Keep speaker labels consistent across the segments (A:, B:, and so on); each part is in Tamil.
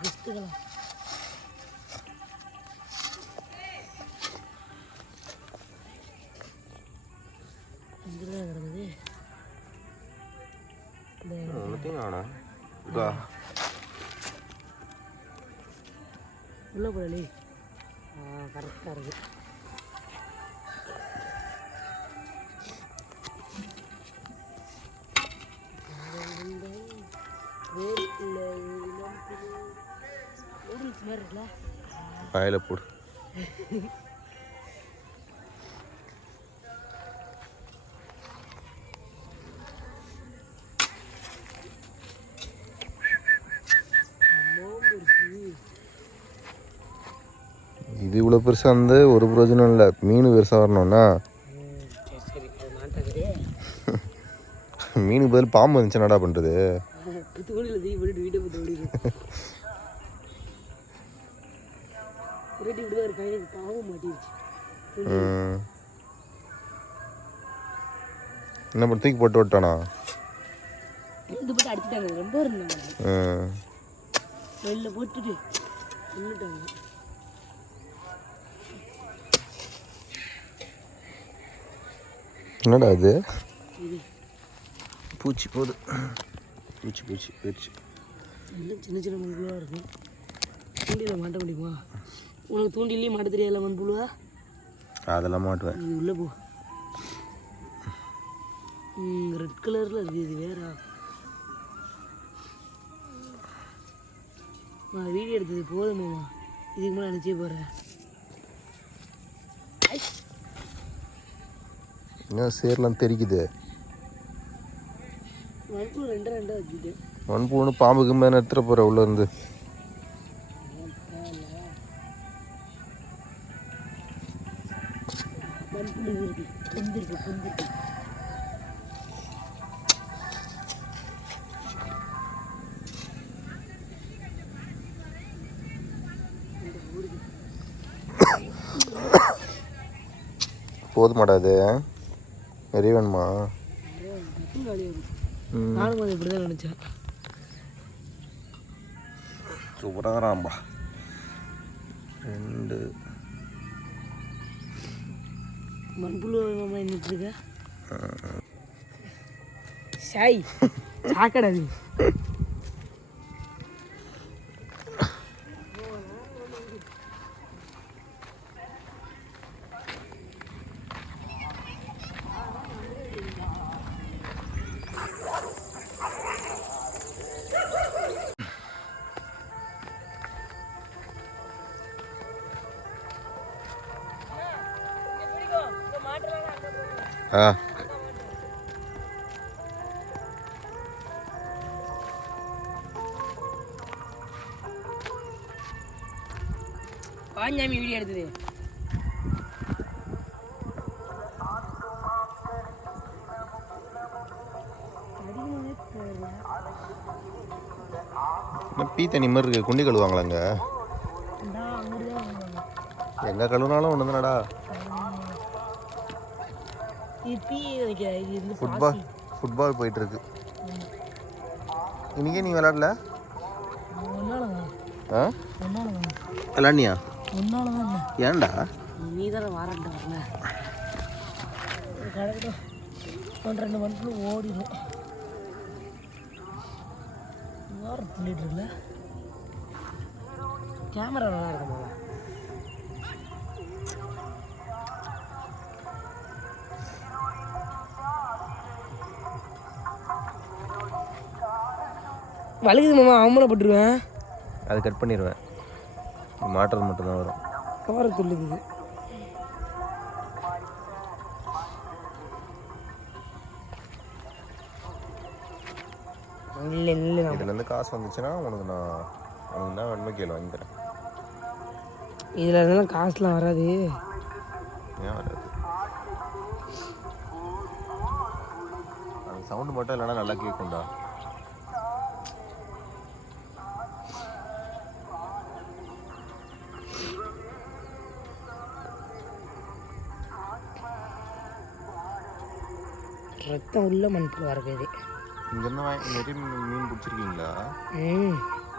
A: கிறிஸ்துக்கலாம் இங்கதான் கிடக்குது உள்ள போடலே கரெக்டாக இருக்கு.
B: பாயில் போடு. இது இவ்வளோ பெருசாக இருந்து ஒரு பிரயோஜனம் இல்லை. மீன் பெருசாக வரணும்னா. மீனுக்கு பதில் பாம்பு வந்துச்சு என்னடா பண்ணுறது
A: ஒரேட்டி இப்படி இருக்காங்க எனக்கு பாவம் மாட்டிருச்சு.
B: என்ன பண்ண தூக்கி போட்டு விட்டானா?
A: எழுந்து போட்டு அடிச்சுட்டாங்க. ரொம்ப இருந்தாங்க. வெளில போட்டுட்டு நின்றுட்டாங்க
B: என்னடா இது? பூச்சி போகுது பூச்சி பூச்சி போயிடுச்சு.
A: எல்லாம் சின்ன சின்ன மண்புழுவாக இருக்கும். தூண்டியில் மாட்ட முடியுமா? உனக்கு தூண்டிலையும் மாட்ட தெரியாதுல மண்புழுவா
B: அதெல்லாம் மாட்டுவேன்.
A: இது உள்ளே போ. ரெட் கலரில் இருக்குது இது வேறா. நான் வீடியோ எடுத்தது போதுமேம்மா இதுக்கு மேலே நினச்சே போகிறேன்
B: என்ன சேர்லாம் தெரிக்குது?
A: மண்புழு ரெண்டு ரெண்டாக வச்சுட்டேன்
B: மண்பூன்னு பாம்புக்கு மேலே எடுத்துகிட்டு போகிற உள்ள போதுமாடா இது. நிறைய வேணுமா?
A: நானும் கொஞ்சம் இப்படி தான் நினச்சேன்.
B: சூப்பராக ராம்பா ரெண்டு.
A: மண்புழு மாமா என்னட்டு இருக்க ஷாய் பாஞ்சாமி வீடியோ எடுத்தது.
B: பீ தண்ணி மாதிரி இருக்கு. குண்டி கழுவாங்களாங்க எங்கே கழுவுனாலும் ஒன்று தானடா ஃபுட்பால் ஃபுட்பால் போயிட்டு இருக்கு இன்னைக்கே நீ விளாடல விளாட்னியா ஏன்டா?
A: நீ தானே வாரண்ட வரல கிடக்கட்டும் ஒன்று ரெண்டு மணிக்குள்ள ஓடிடும் வாரம் துள்ளிட்டு இருக்குல்ல கேமரா நல்லா இருக்குமா? வலிக்குது மாமா அவமலப்பட்டுருவேன்
B: அது கட் பண்ணிடுவேன் மாட்டுறது மட்டும்தான் வரும்.
A: கவரை துள்ளுக்குது இல்லை இல்லை நான்
B: இதுலேருந்து காசு வந்துச்சுன்னா உனக்கு நான் உனக்கு என்ன வேணுமோ கேளு வாங்கி தரேன்.
A: இதில் இருந்தாலும் காசுலாம் வராது.
B: ஏன் வராது? சவுண்டு மட்டும் இல்லைன்னா நல்லா கேட்கும்டா
A: ரத்தம் உள்ள மண்புழு வரக்குது
B: இங்கேருந்து வாங்கி நிறைய மீன் பிடிச்சிருக்கீங்களா?
A: ம்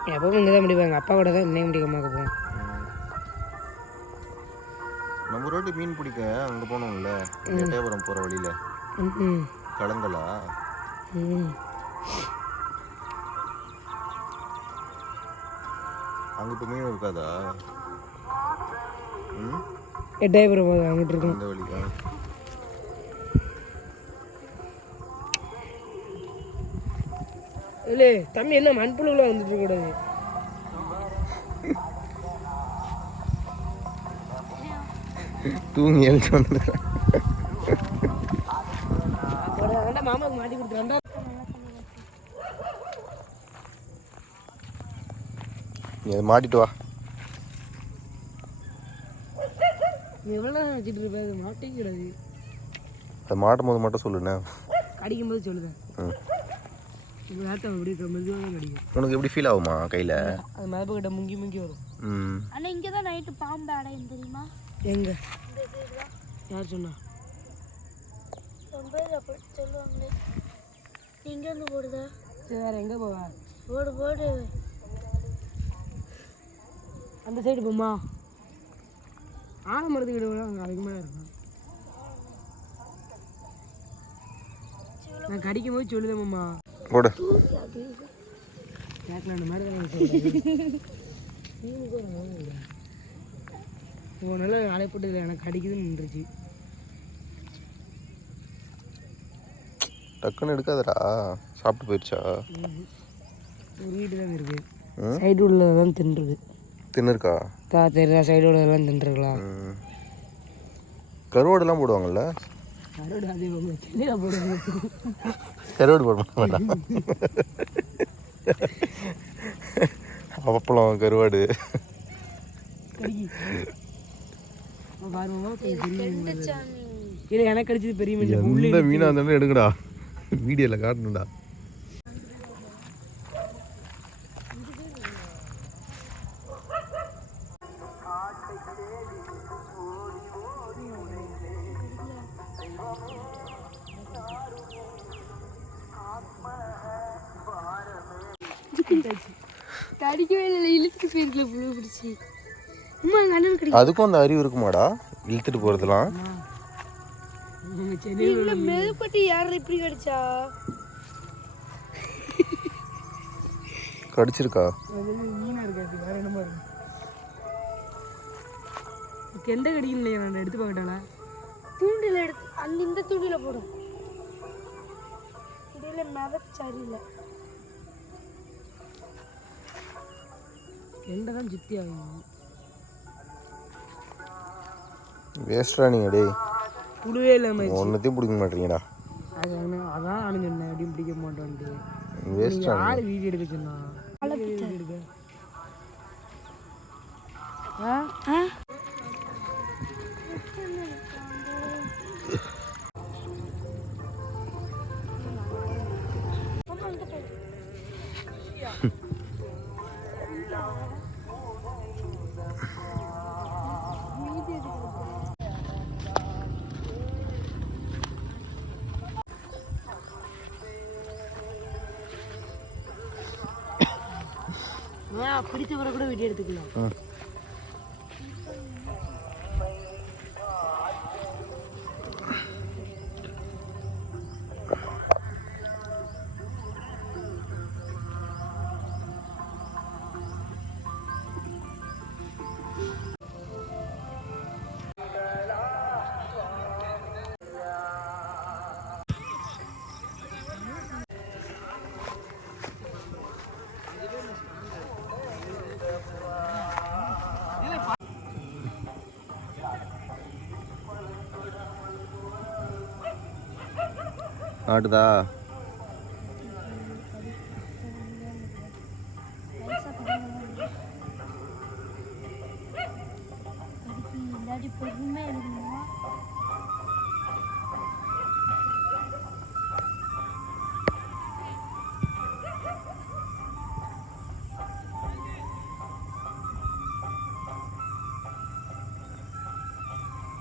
A: எப்பவும் இங்கே தான் முடிப்பேன் எங்கள் அப்பா கூட தான் இன்னைக்கு முடிக்காம போவோம்
B: நம்ம ஒரு வாட்டி மீன் பிடிக்க அங்கே போனோம்ல எட்டயபுரம் போகிற வழியில். கலங்கலா? அங்கே இப்போ மீன் இருக்காதா? ம்?
A: எட்டாயிரம் அங்கிட்டு இருக்கோம்.
B: அந்த வழி
A: இல்லை தம்பி என்ன மண்புழுவில் வந்துட்டு இருக்கக்கூடாது
B: தூங்கி எழுந்து வந்து
A: ஒரு ரெண்டா மாமாவுக்கு மாட்டி கொடுத்துருந்தா
B: நீ அதை மாட்டிட்டு வா.
A: நீ எவ்வளோ நேரம் வச்சுட்டு இருப்ப? அது மாட்டே கிடையாது
B: அதை மாட்டும் போது மட்டும் சொல்லுண்ணே.
A: கடிக்கும் போது சொல்லுதேன்.
B: ம். உனக்கு எப்படி ஃபீல் ஆகுமா கையில்?
A: அது மதப்பு கிட்ட முங்கி முங்கி வரும்.
B: ம்.
C: ஆனால் இங்கே தான் நைட்டு பாம்பு அடையும் தெரியுமா?
A: எங்க? யார் சொன்னா?
C: நீங்க வந்து போடுதா.
A: சரி வேற எங்கே போவா?
C: போடு போடு.
A: அந்த சைடு போமா ஆலமரத்துக்கிட்ட விட அங்கே அதிகமாக இருக்கும். நான் கடிக்கும் போது சொல்லுதேன் ஓ நல்ல அலைப்பட்டதில்லை எனக்கு கடிக்குதுன்னு நின்றுச்சு.
B: டக்குன்னு எடுக்காதடா. சாப்பிட்டு போயிடுச்சா
A: ஒரு வீடு தான் இருக்கு. சைடு உள்ளதான் தின்றுது.
B: தின்னுருக்கா?
A: தா தெரியுதா? சைடு உள்ளதெல்லாம் தின்றுருக்கலாம்.
B: கருவாடுலாம் போடுவாங்கல்ல? கருவாடு போட வேண்டாம். அப்பளம் கருவாடு.
A: மீன் எனக்கு கடிச்சது பெரிய மீன் உள்ளே
B: எந்த மீனாக இருந்தாலும் எடுங்கடா. வீடியோவில் காட்டணும்டா.
C: கடிக்கவே இல்லை இழுத்துட்டு போயிருக்கல புழு பிடிச்சி. அம்மா எங்கள் அண்ணன் கடி
B: அதுக்கும் அந்த அறிவு இருக்குமாடா? இழுத்துட்டு போகிறதுலாம்
C: இல்லை மெதுப்பட்டு யார் இப்படி கடிச்சா?
B: கடிச்சிருக்கா?
A: அது மீனாக இருக்காது வேற என்னமா இருக்கு. கெண்ட கடிக்கணும் இல்லையா நான் எடுத்து பார்க்கட்டாளா?
C: தூண்டில் எடுத்து அந்த இந்த தூண்டில போடும் இடையில மிதச்சரியில்லை
A: கெண்டை தான் சுத்தி ஆகும்
B: வேஸ்டா நீங்கள் டேய்
A: புழுவே இல்லாமல்
B: ஒன்றத்தையும் பிடிக்க மாட்டீங்கடா.
A: அது என்ன- அதான் நானும் சொன்னேன் எப்படியும் பிடிக்க மாட்டோன்ட்டு.
B: வேஸ்டா
A: யார் வீடியோ எடுக்க சொன்னா. வீடியோ எடுக்க ஆ
C: ஆ
A: ஆ பிடிச்ச பிறகு கூட வீடியோ எடுத்துக்கலாம்
C: ஆடுதா?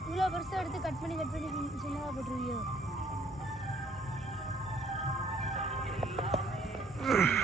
C: இவ்வளோ பெருசாக எடுத்து கட் பண்ணி கட் பண்ணி சின்னதாக போட்டுருவியோ Ugh.